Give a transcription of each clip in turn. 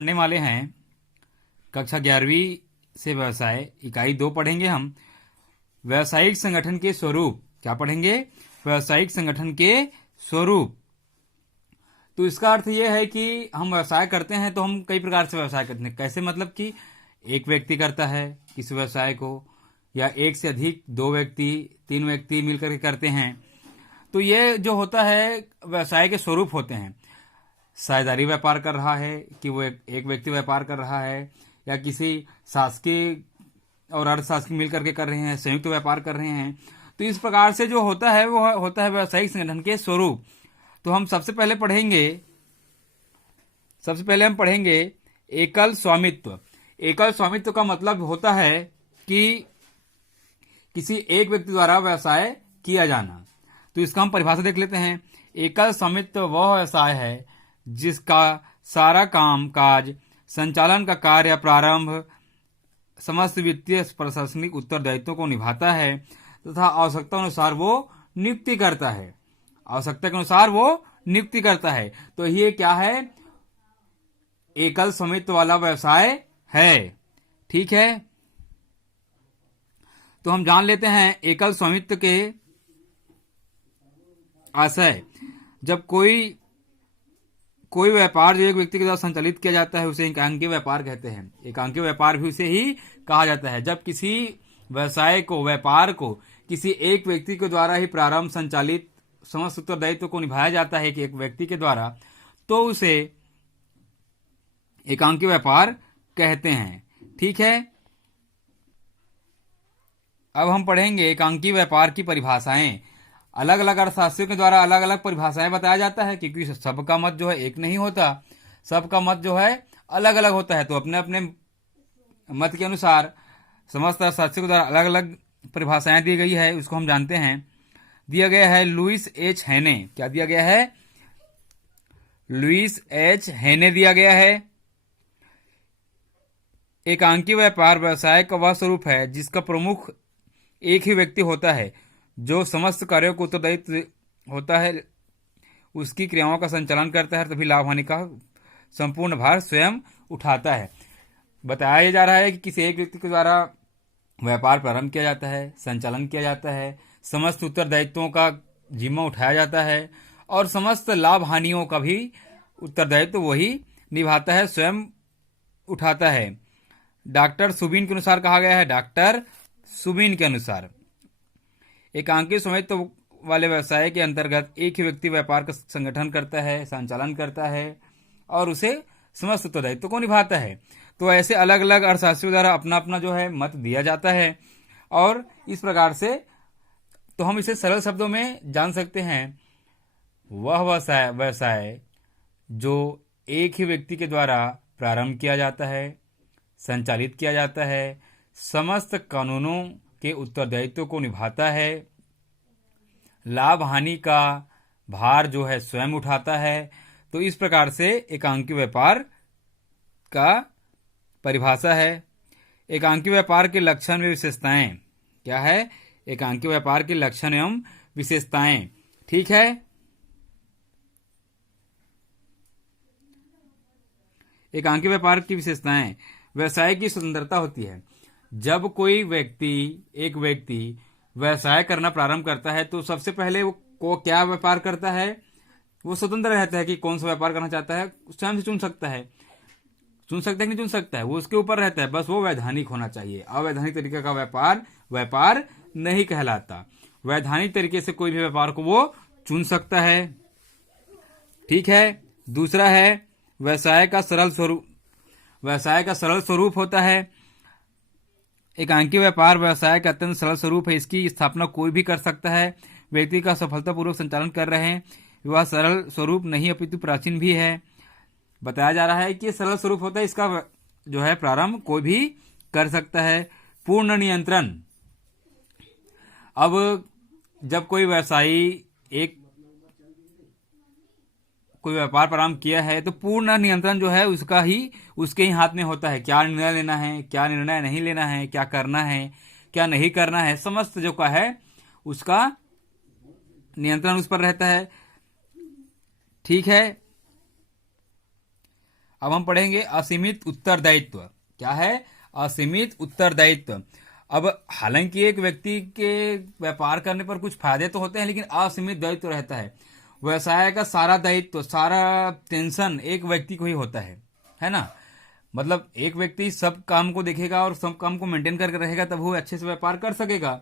पढ़ने वाले हैं कक्षा 11वीं से व्यवसाय इकाई 2 पढ़ेंगे हम। व्यावसायिक संगठन के स्वरूप क्या पढ़ेंगे? व्यावसायिक संगठन के स्वरूप। तो इसका अर्थ यह है कि हम व्यवसाय करते हैं तो हम कई प्रकार से व्यवसाय करते हैं। कैसे? मतलब कि एक व्यक्ति करता है किसी व्यवसाय को, या एक से अधिक, 2 व्यक्ति, 3 व्यक्ति मिलकर के करते हैं। तो ये जो होता है व्यवसाय के स्वरूप होते हैं। साझेदारी व्यापार कर रहा है कि वो एक व्यक्ति व्यापार कर रहा है, या किसी शासकीय और अर्ध शासकीय मिलकर के कर रहे हैं, संयुक्त व्यापार कर रहे हैं। तो इस प्रकार से जो होता है वो होता है व्यावसायिक संगठन के स्वरूप। तो हम सबसे पहले हम पढ़ेंगे एकल स्वामित्व। एकल स्वामित्व का मतलब होता है कि किसी एक व्यक्ति द्वारा व्यवसाय किया जाना। तो इसका हम परिभाषा देख लेते हैं। एकल स्वामित्व वह व्यवसाय है जिसका सारा काम काज, संचालन का कार्य, प्रारंभ, समस्त वित्तीय प्रशासनिक उत्तरदायित्वों को निभाता है तथा आवश्यकता अनुसार वो नियुक्ति करता है। आवश्यकता के अनुसार वो नियुक्ति करता है। तो ये क्या है? एकल स्वामित्व वाला व्यवसाय है। ठीक है, तो हम जान लेते हैं एकल स्वामित्व के आशय। जब कोई व्यापार जो एक व्यक्ति के द्वारा संचालित किया जाता है उसे एकांकीय व्यापार कहते हैं। एकांकीय व्यापार भी उसे ही कहा जाता है। जब किसी व्यापार को किसी एक व्यक्ति के द्वारा ही प्रारंभ, संचालित, समस्त उत्तरदायित्व को निभाया जाता है कि एक व्यक्ति के द्वारा, तो उसे एकांकीय व्यापार कहते हैं। ठीक है, अब हम पढ़ेंगे एकांकीय व्यापार की परिभाषाएं। अलग अलग अर्थशास्त्रियों के द्वारा अलग अलग परिभाषाएं बताया जाता है, क्योंकि सबका मत जो है एक नहीं होता, सबका मत जो है अलग अलग होता है। तो अपने अपने मत के अनुसार समस्त अर्थशास्त्रियों के द्वारा अलग अलग परिभाषाएं दी गई है, उसको हम जानते हैं। दिया गया है लुईस एच हेने। क्या दिया गया है? लुईस एच हेने दिया गया है। एकांकीय व्यापार व्यवसाय का वह स्वरूप है जिसका प्रमुख एक ही व्यक्ति होता है जो समस्त कार्यों को उत्तरदायित्व होता है, उसकी क्रियाओं का संचालन करता है, तभी लाभ हानि का संपूर्ण भार स्वयं उठाता है। बताया जा रहा है कि किसी एक व्यक्ति के द्वारा व्यापार प्रारंभ किया जाता है, संचालन किया जाता है, समस्त उत्तरदायित्वों का जिम्मा उठाया जाता है और समस्त लाभ हानियों का भी उत्तरदायित्व वही निभाता है, स्वयं उठाता है। डॉक्टर सुबिन के अनुसार कहा गया है, डॉक्टर सुबिन के अनुसार एकांकीय स्वामित्व वाले व्यवसाय के अंतर्गत एक ही व्यक्ति व्यापार का संगठन करता है, संचालन करता है और उसे समस्त उत्तरदायित्व को निभाता है। तो ऐसे अलग अलग अर्थशास्त्रियों द्वारा अपना अपना जो है मत दिया जाता है, और इस प्रकार से तो हम इसे सरल शब्दों में जान सकते हैं। वह व्यवसाय जो एक ही व्यक्ति के द्वारा प्रारंभ किया जाता है, संचालित किया जाता है, समस्त कानूनों के उत्तरदायित्व को निभाता है, लाभ हानि का भार जो है स्वयं उठाता है। तो इस प्रकार से एकांकीय व्यापार का परिभाषा है। एकांकीय व्यापार के लक्षण एवं विशेषताएं क्या है? एकांकीय व्यापार के लक्षण एवं विशेषताएं। ठीक है, एकांकीय व्यापार की विशेषताएं। व्यवसाय की स्वतंत्रता होती है। जब कोई एक व्यक्ति व्यवसाय करना प्रारंभ करता है तो सबसे पहले वो क्या व्यापार करता है? वो स्वतंत्र रहता है कि कौन सा व्यापार करना चाहता है, स्वयं से चुन सकता है कि नहीं चुन सकता है, वो उसके ऊपर रहता है। बस वो वैधानिक होना चाहिए। अवैधानिक तरीके का व्यापार नहीं कहलाता। वैधानिक तरीके से कोई भी व्यापार को वो चुन सकता है। ठीक है, दूसरा है व्यवसाय का सरल स्वरूप होता है। एकांकीय व्यापार व्यवसाय का अत्यंत सरल स्वरूप है। इसकी स्थापना कोई भी कर सकता है। व्यक्ति का सफलतापूर्वक संचालन कर रहे हैं। वह सरल स्वरूप नहीं अपितु प्राचीन भी है। बताया जा रहा है कि सरल स्वरूप होता है, इसका जो है प्रारंभ कोई भी कर सकता है। पूर्ण नियंत्रण। अब जब कोई व्यापार प्रारंभ किया है तो पूर्ण नियंत्रण जो है उसके ही हाथ में होता है। क्या निर्णय लेना है, क्या निर्णय नहीं लेना है, क्या करना है, क्या नहीं करना है, समस्त जो का है उसका नियंत्रण उस पर रहता है। ठीक है, अब हम पढ़ेंगे असीमित उत्तरदायित्व। क्या है? असीमित उत्तरदायित्व। अब हालांकि एक व्यक्ति के व्यापार करने पर कुछ फायदे तो होते हैं, लेकिन असीमित दायित्व रहता है। व्यवसाय का सारा दायित्व, सारा टेंशन एक व्यक्ति को ही होता है ना। मतलब एक व्यक्ति सब काम को देखेगा और सब काम को मेंटेन करके रहेगा, तब वो अच्छे से व्यापार कर सकेगा।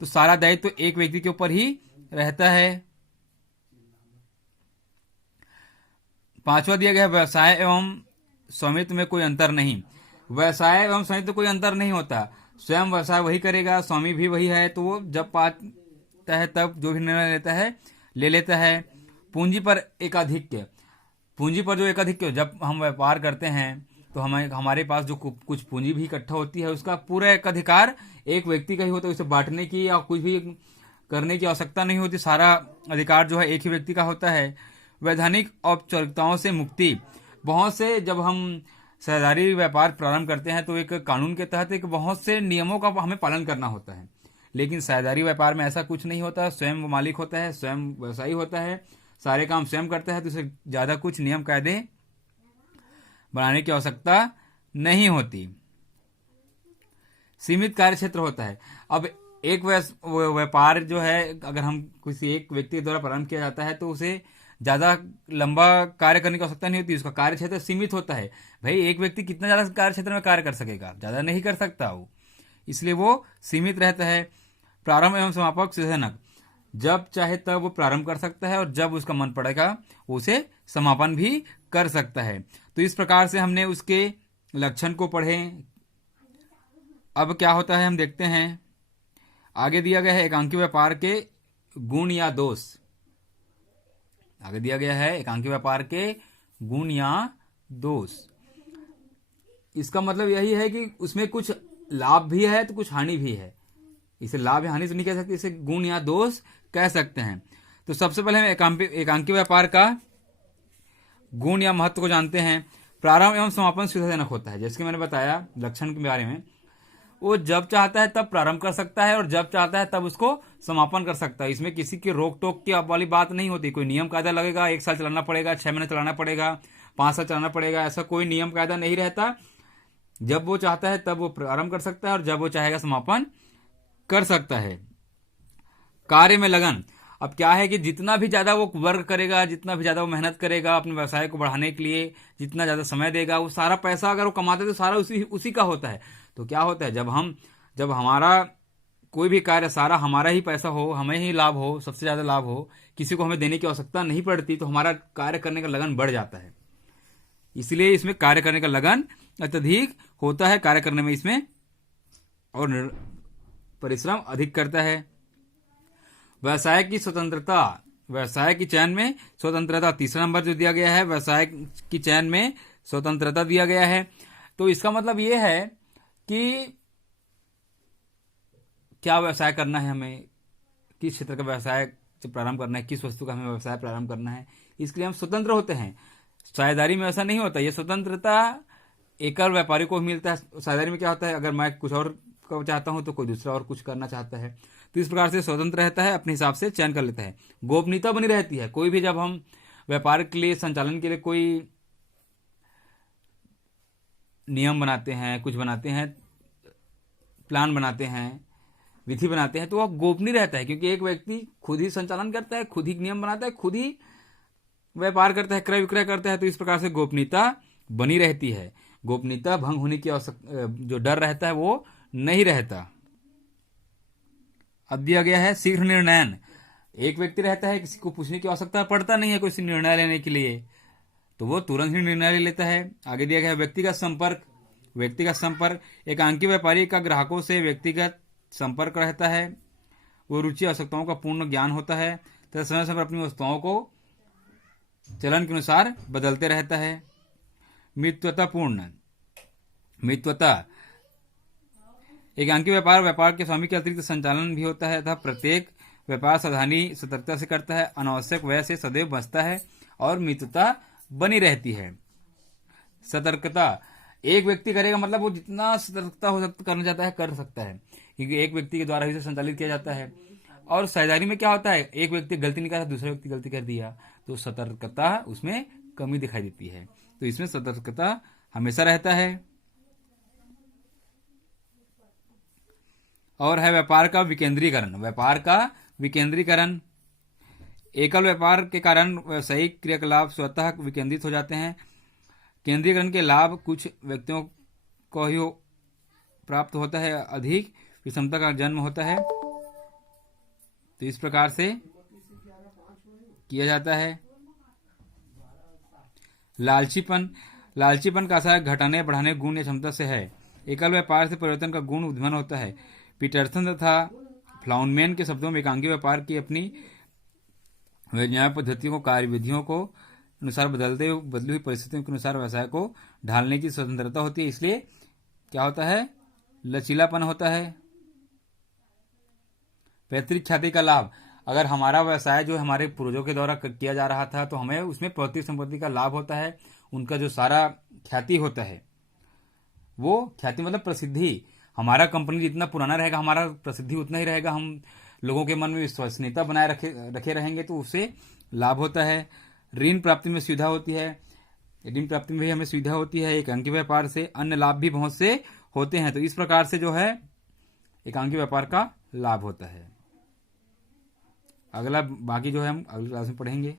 तो सारा दायित्व एक व्यक्ति के ऊपर ही रहता है। 5वां दिया गया, व्यवसाय एवं स्वामित्व में कोई अंतर नहीं। व्यवसाय एवं स्वामित्व कोई अंतर नहीं होता। स्वयं व्यवसाय वही करेगा, स्वामी भी वही है, तो वो जब पाता है तब जो भी निर्णय लेता है ले लेता है। पूंजी पर एकाधिक्य। पूंजी पर जो एकाधिक्य, जब हम व्यापार करते हैं तो हमारे पास जो कुछ पूंजी भी इकट्ठा होती है, उसका पूरा एकाधिकार एक व्यक्ति का ही होता है। उसे बांटने की या कुछ भी करने की आवश्यकता नहीं होती। सारा अधिकार जो है एक ही व्यक्ति का होता है। वैधानिक औपचारिकताओं से मुक्ति। बहुत से जब हम साझेदारी व्यापार प्रारंभ करते हैं तो एक कानून के तहत एक बहुत से नियमों का हमें पालन करना होता है, लेकिन साझेदारी व्यापार में ऐसा कुछ नहीं होता। स्वयं वो मालिक होता है, स्वयं व्यवसायी होता है, सारे काम स्वयं करता है, तो उसे ज्यादा कुछ नियम कायदे बनाने की आवश्यकता नहीं होती। सीमित कार्य क्षेत्र होता है। अब एक व्यापार जो है, अगर हम किसी एक व्यक्ति के द्वारा प्रारंभ किया जाता है तो उसे ज्यादा लंबा कार्य करने की आवश्यकता नहीं होती। उसका कार्य क्षेत्र सीमित होता है। भाई एक व्यक्ति कितना ज्यादा कार्य क्षेत्र में कार्य कर सकेगा? ज्यादा नहीं कर सकता वो, इसलिए वो सीमित रहता है। प्रारंभ एवं समापक सुधारक। जब चाहे तब वो प्रारंभ कर सकता है और जब उसका मन पड़ेगा उसे समापन भी कर सकता है। तो इस प्रकार से हमने उसके लक्षण को पढ़े। अब क्या होता है हम देखते हैं। आगे दिया गया है एकांकी व्यापार के गुण या दोष। आगे दिया गया है एकांकी व्यापार के गुण या दोष। इसका मतलब यही है कि उसमें कुछ लाभ भी है तो कुछ हानि भी है। इसे लाभ या हानि तो नहीं कह सकते, इसे गुण या दोष कह सकते हैं। तो सबसे पहले हम एकांकी व्यापार का गुण या महत्व को जानते हैं। प्रारंभ एवं समापन सुविधाजनक होता है। जैसे कि मैंने बताया लक्षण के बारे में, वो जब चाहता है तब प्रारंभ कर सकता है और जब चाहता है तब उसको समापन कर सकता है। इसमें किसी की रोक टोक की वाली बात नहीं होती। कोई नियम कायदा लगेगा 1 साल चलाना पड़ेगा, 6 महीने चलाना पड़ेगा, 5 साल चलाना पड़ेगा, ऐसा कोई नियम कायदा नहीं रहता। जब वो चाहता है तब वो प्रारंभ कर सकता है और जब वो चाहेगा समापन कर सकता है। कार्य में लगन। अब क्या है कि जितना भी ज्यादा वो वर्क करेगा, जितना भी ज्यादा वो मेहनत करेगा अपने व्यवसाय को बढ़ाने के लिए, जितना ज्यादा समय देगा, वो सारा पैसा अगर वो कमाते तो सारा उसी का होता है। तो क्या होता है, जब हमारा कोई भी कार्य सारा हमारा ही पैसा हो, हमें ही लाभ हो, सबसे ज्यादा लाभ हो, किसी को हमें देने की आवश्यकता नहीं पड़ती, तो हमारा कार्य करने का लगन बढ़ जाता है। इसलिए इसमें कार्य करने का लगन अत्यधिक होता है कार्य करने में इसमें, और परिश्रम अधिक करता है। व्यवसाय की स्वतंत्रता। व्यवसाय की चयन में स्वतंत्रता, तीसरा नंबर जो दिया गया है, व्यवसाय की चयन में स्वतंत्रता दिया गया है। तो इसका मतलब ये है कि क्या व्यवसाय करना है हमें, किस क्षेत्र का व्यवसाय प्रारंभ करना है, किस वस्तु का हमें व्यवसाय प्रारंभ करना है, इसके लिए हम स्वतंत्र होते हैं। साझेदारी में ऐसा नहीं होता। ये स्वतंत्रता एकल व्यापारी को मिलता है। साझेदारी में क्या होता है, अगर मैं कुछ और चाहता हूं तो कोई दूसरा और कुछ करना चाहता है। तो इस प्रकार से स्वतंत्र रहता है, अपने हिसाब से चयन कर लेता है। गोपनीयता बनी रहती है। कोई भी जब हम व्यापार के लिए, संचालन के लिए कोई नियम बनाते हैं, कुछ बनाते हैं, प्लान बनाते हैं, विधि बनाते हैं, तो वह गोपनीय रहता है, क्योंकि एक व्यक्ति खुद ही संचालन करता है, खुद ही नियम बनाता है, खुद ही व्यापार करता है, क्रय विक्रय करता है। तो इस प्रकार से गोपनीयता बनी रहती है। गोपनीयता भंग होने की जो डर रहता है वो नहीं रहता। अब दिया गया है शीघ्र निर्णयन। एक व्यक्ति रहता है, किसी को पूछने की आवश्यकता पड़ता नहीं है कोई निर्णय लेने के लिए, तो वो तुरंत ही निर्णय ले लेता है। आगे दिया गया है व्यक्तिगत संपर्क। व्यक्तिगत संपर्क, एकांकी व्यापारी का ग्राहकों से व्यक्तिगत संपर्क रहता है। वो रुचि आवश्यकताओं का पूर्ण ज्ञान होता है तथा समय समय पर अपनी वस्तुओं को चलन के अनुसार बदलते रहता है। मितव्यतापूर्ण। मितव्यता, एकांकी व्यापार के स्वामी के अतिरिक्त संचालन भी होता है तथा प्रत्येक व्यापार सावधानी सतर्कता से करता है, अनावश्यक व्यय से सदैव बचता है और मितव्यता बनी रहती है। सतर्कता, एक व्यक्ति करेगा मतलब वो जितना सतर्कता हो सकता करना चाहता है कर सकता है, क्योंकि एक व्यक्ति के द्वारा ही संचालित किया जाता है। और साझेदारी में क्या होता है, एक व्यक्ति गलती नहीं करता, दूसरा व्यक्ति गलती कर दिया, तो सतर्कता उसमें कमी दिखाई देती है। तो इसमें सतर्कता हमेशा रहता है। और है व्यापार का विकेंद्रीकरण। व्यापार का विकेंद्रीकरण, एकल व्यापार के कारण व्यावसायिक क्रियाकलाप स्वतः विकेंद्रित हो जाते हैं। केंद्रीकरण के लाभ कुछ व्यक्तियों को ही प्राप्त होता है, अधिक विषमता का जन्म होता है। तो इस प्रकार से किया जाता है। लालचीपन, लालचीपन का आशय घटाने बढ़ाने गुण या क्षमता से है। एकल व्यापार से परिवर्तन का गुण उद्भवन होता है। पीटरसन तथा फ्लाउनमैन के शब्दों में एकांकी व्यापार की अपनी वैज्ञानिक पद्धतियों को कार्यविधियों को अनुसार बदली हुई परिस्थितियों के अनुसार व्यवसाय को ढालने की स्वतंत्रता होती है। इसलिए क्या होता है, लचीलापन होता है। पैतृक ख्याति का लाभ, अगर हमारा व्यवसाय जो हमारे पूर्वजों के द्वारा किया जा रहा था तो हमें उसमें पैतृक संपत्ति का लाभ होता है। उनका जो सारा ख्याति होता है, वो ख्याति मतलब प्रसिद्धि, हमारा कंपनी जितना पुराना रहेगा हमारा प्रसिद्धि उतना ही रहेगा, हम लोगों के मन में विश्वसनीयता बनाए रखे रहेंगे, तो उससे लाभ होता है। ऋण प्राप्ति में सुविधा होती है। ऋण प्राप्ति में भी हमें सुविधा होती है। एकांकी व्यापार से अन्य लाभ भी बहुत से होते हैं। तो इस प्रकार से जो है एकांकी व्यापार का लाभ होता है। अगला बाकी जो है हम अगली क्लास में पढ़ेंगे।